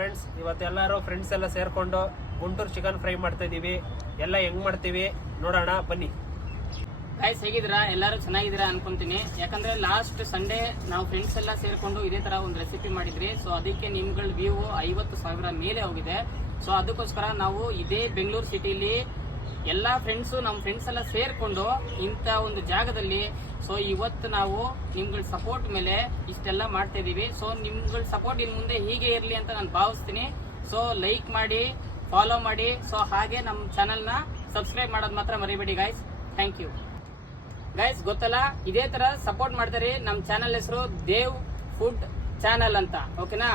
Friends ಇವತ್ತೆಲ್ಲರೂ friends ಎಲ್ಲ ಸೇರ್ಕೊಂಡು Guntur chicken fry ಮಾಡ್ತಾ ಇದೀವಿ. ಎಲ್ಲ ಹೆಂಗ್ ಮಾಡ್ತೀವಿ ನೋಡೋಣ, ಬನ್ನಿ. ಗೈಸ್ ಹೇಗಿದ್ದೀರಾ? ಎಲ್ಲರೂ ಚೆನ್ನಾಗಿದ್ದೀರಾ ಅನ್ಕೊಂತೀನಿ. ಯಾಕಂದ್ರೆ ಲಾಸ್ಟ್ ಸಂಡೇ ನಾವು ಫ್ರೆಂಡ್ಸ್ ಎಲ್ಲ ಸೇರ್ಕೊಂಡು ಇದೇ ತರ ಒಂದು ರೆಸಿಪಿ ಮಾಡಿದ್ರಿ. ಸೊ ಅದಕ್ಕೆ ನಿಮ್ಗಳ ವ್ಯೂ ಐವತ್ತು ಸಾವಿರ ಮೇಲೆ ಹೋಗಿದೆ. ಸೊ ಅದಕ್ಕೋಸ್ಕರ ನಾವು ಇದೇ ಬೆಂಗಳೂರು ಸಿಟಿಲಿ ಎಲ್ಲಾ ಫ್ರೆಂಡ್ಸು ನಮ್ಮ ಫ್ರೆಂಡ್ಸ್ ಎಲ್ಲ ಸೇರ್ಕೊಂಡು ಇಂಥ ಒಂದು ಜಾಗದಲ್ಲಿ ಸೊ ಇವತ್ತು ನಾವು ನಿಮ್ಗಳ ಸಪೋರ್ಟ್ ಮೇಲೆ ಇಷ್ಟೆಲ್ಲ ಮಾಡ್ತಾ ಇದೀವಿ ಸೊ ನಿಮ್ಗಳ ಸಪೋರ್ಟ್ ಇನ್ ಮುಂದೆ ಹೀಗೆ ಇರಲಿ ಅಂತ ನಾನು ಭಾವಿಸ್ತೀನಿ. ಸೊ ಲೈಕ್ ಮಾಡಿ ಫಾಲೋ ಮಾಡಿ. ಸೊ ಹಾಗೆ ನಮ್ಮ ಚಾನಲ್ನ ಸಬ್ಸ್ಕ್ರೈಬ್ ಮಾಡೋದು ಮಾತ್ರ ಮರಿಬೇಡಿ ಗಾಯ್ಸ್ ಥ್ಯಾಂಕ್ ಯು ಗಾಯ್ಸ್ ಗೊತ್ತಲ್ಲ? ಇದೇ ತರ ಸಪೋರ್ಟ್ ಮಾಡ್ತಾರೆ ನಮ್ಮ ಚಾನಲ್ ಹೆಸರು ದೇವ್ ಫುಡ್ ಚಾನಲ್ ಅಂತ. ಓಕೆನಾ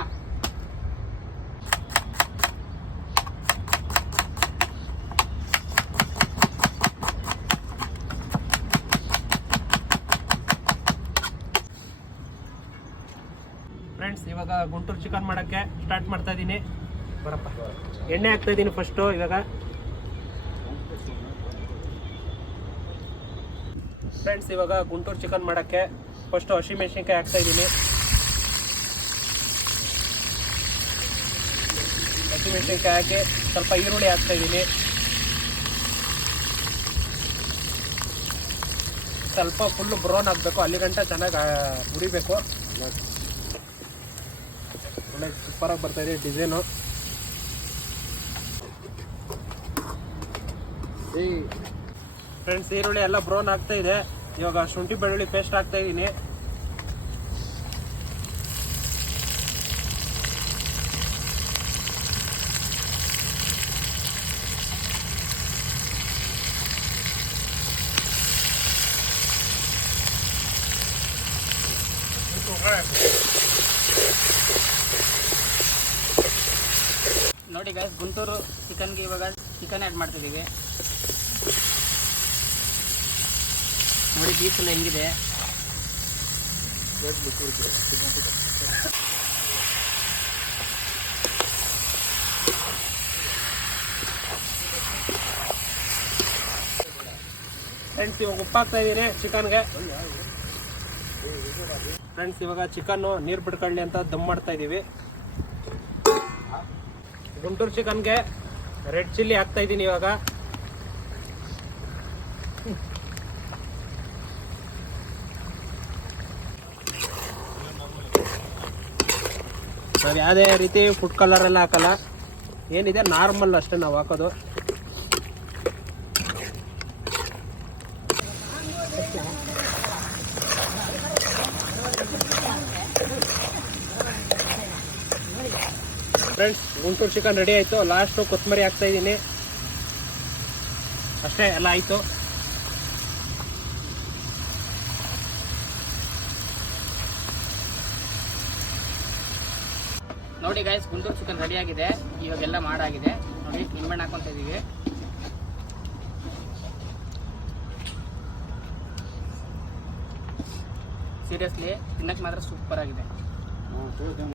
ಫ್ರೆಂಡ್ಸ್ ಇವಾಗ ಗುಂಟೂರು ಚಿಕನ್ ಮಾಡಕ್ಕೆ ಸ್ಟಾರ್ಟ್ ಮಾಡ್ತಾ ಇದ್ದೀನಿ ಬರಪ್ಪ. ಎಣ್ಣೆ ಹಾಕ್ತಾ ಇದ್ದೀನಿ ಫಸ್ಟು ಇವಾಗ. ಫ್ರೆಂಡ್ಸ್ ಇವಾಗ ಗುಂಟೂರು ಚಿಕನ್ ಮಾಡಕ್ಕೆ ಫಸ್ಟು ಹಸಿಮೆಣಸಿನ್ಕಾಯಿ ಹಾಕ್ತಾ ಇದ್ದೀನಿ ಹಸಿಮೆಣಸಿನ್ಕಾಯಿ ಹಾಕಿ ಸ್ವಲ್ಪ ಈರುಳ್ಳಿ ಹಾಕ್ತಾ ಇದ್ದೀನಿ ಸ್ವಲ್ಪ ಫುಲ್ಲು ಬ್ರೌನ್ ಆಗಬೇಕು. ಅಲ್ಲಿಗಂಟ ಚೆನ್ನಾಗಿ ಹುರಿಬೇಕು. ಒಳ್ಳೆ ಬರ್ತಾ ಇದೆ ಡಿಸೈನು. ಫ್ರೆಂಡ್ಸ್ ಈರುಳ್ಳಿ ಎಲ್ಲ ಬ್ರೌನ್ ಆಗ್ತಾ ಇದೆ. ಇವಾಗ ಶುಂಠಿ ಬೆಳ್ಳುಳ್ಳಿ ಪೇಸ್ಟ್ ಹಾಕ್ತಾ ಇದ್ದೀನಿ ನೋಡಿ ಗೈಸ್ ಗುಂಟೂರು ಚಿಕನ್ಗೆ ಇವಾಗ ಚಿಕನ್ ಆ್ಯಡ್ ಮಾಡ್ತಿದ್ದೀವಿ. ನೋಡಿ ಪೀಸ್ ಎಲ್ಲ ಹೆಂಗಿದೆ. ಫ್ರೆಂಡ್ಸ್ ಇವಾಗ ಉಪ್ಪಾಗ್ತಾ ಇದ್ದೀನಿ ಚಿಕನ್ಗೆ. ಫ್ರೆಂಡ್ಸ್ ಇವಾಗ ಚಿಕನ್ನು ನೀರು ಬಿಡ್ಕೊಳ್ಳಿ ಅಂತ ದಮ್ ಮಾಡ್ತಾ ಇದ್ದೀವಿ. ಗುಂಟೂರು ಚಿಕನ್ಗೆ ರೆಡ್ ಚಿಲ್ಲಿ ಹಾಕ್ತಾ ಇದ್ದೀನಿ ಇವಾಗ. ನಾವು ಯಾವುದೇ ರೀತಿ ಫುಡ್ ಕಲರ್ ಎಲ್ಲ ಹಾಕಲ್ಲ. ಏನಿದೆ? ನಾರ್ಮಲ್ ಅಷ್ಟೇ ನಾವು ಹಾಕೋದು. ಫ್ರೆಂಡ್ಸ್ ಗುಂಟೂರು ಚಿಕನ್ ರೆಡಿ ಆಯಿತು. ಲಾಸ್ಟು ಕೊತ್ತಂಬರಿ ಹಾಕ್ತಾ ಇದ್ದೀನಿ. ಅಷ್ಟೇ, ಎಲ್ಲ ಆಯಿತು. ನೋಡಿ ಗಾಯ್ಸ್ ಗುಂಟೂರು ಚಿಕನ್ ರೆಡಿ ಆಗಿದೆ. ಇವಾಗೆಲ್ಲ ಮಾಡಾಗಿದೆ. ನೋಡಿ ನಿಂಬೆಹಣ್ಣು ಹಾಕೊಂತ ಇದ್ದೀವಿ ಸೀರಿಯಸ್ಲಿ ತಿನ್ನಕ್ಕೆ ಮಾತ್ರ ಸೂಪರ್ ಆಗಿದೆ.